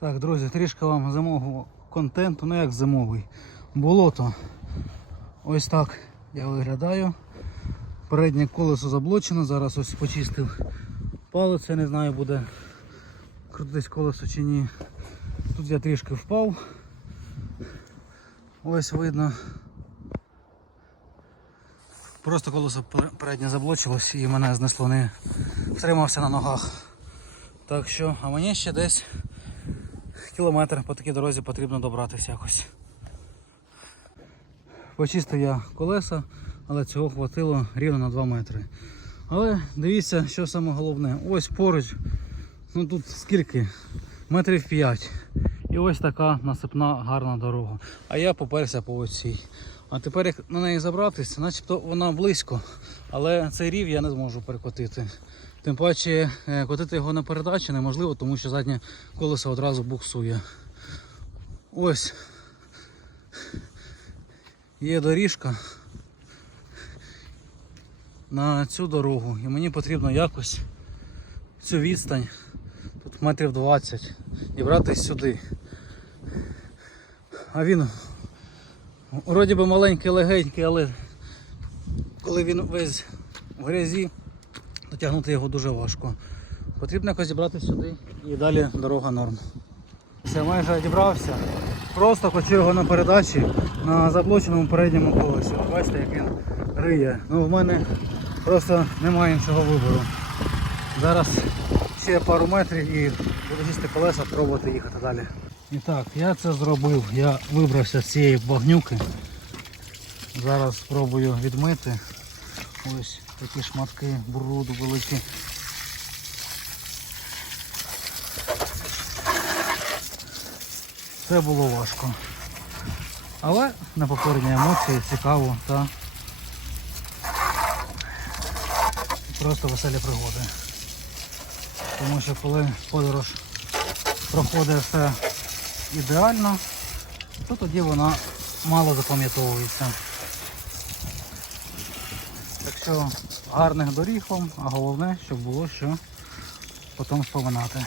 Так, друзі, трішки вам зимового контенту, ну як зимовий. Болото. Ось так я виглядаю. Переднє колесо заблочено, зараз ось почистив палець, я не знаю буде крутитись колесо чи ні. Тут я трішки впав. Ось видно. Просто колесо переднє заблочилось і мене знесло, не втримався на ногах. Так що, а мені ще десь кілометр по такій дорозі потрібно добратися якось. Почистив я колеса, але цього хватило рівно на 2 метри. Але дивіться, що саме головне. Ось поруч, ну тут скільки? Метрів 5. І ось така насипна гарна дорога. А я поперся по оцій. А тепер як на неї забратися, начебто вона близько, але цей рів я не зможу перекотити. Тим паче е, котити його на передачі неможливо, тому що заднє колесо одразу буксує. Ось є доріжка на цю дорогу і мені потрібно якось цю відстань, тут метрів 20, дібратись сюди. А він вроді би маленький, легенький, але коли він весь в грязі, дотягнути його дуже важко. Потрібно якось зібрати сюди і далі дорога норм. Все, майже дібрався. Просто хочу його на передачі на заблоченому передньому колесі. Бачите, як він риє. Ну в мене просто немає іншого вибору. Зараз ще пару метрів і буду сісти колеса, пробувати їхати далі. І так, я це зробив. Я вибрався з цієї багнюки. Зараз спробую відмити. Ось такі шматки бруду великі. Це було важко. Але на попередні емоції цікаво та просто веселі пригоди. Тому що коли подорож проходить все ідеально, то тоді вона мало запам'ятовується. Так що гарних доріг вам, а головне, щоб було що потім споминати.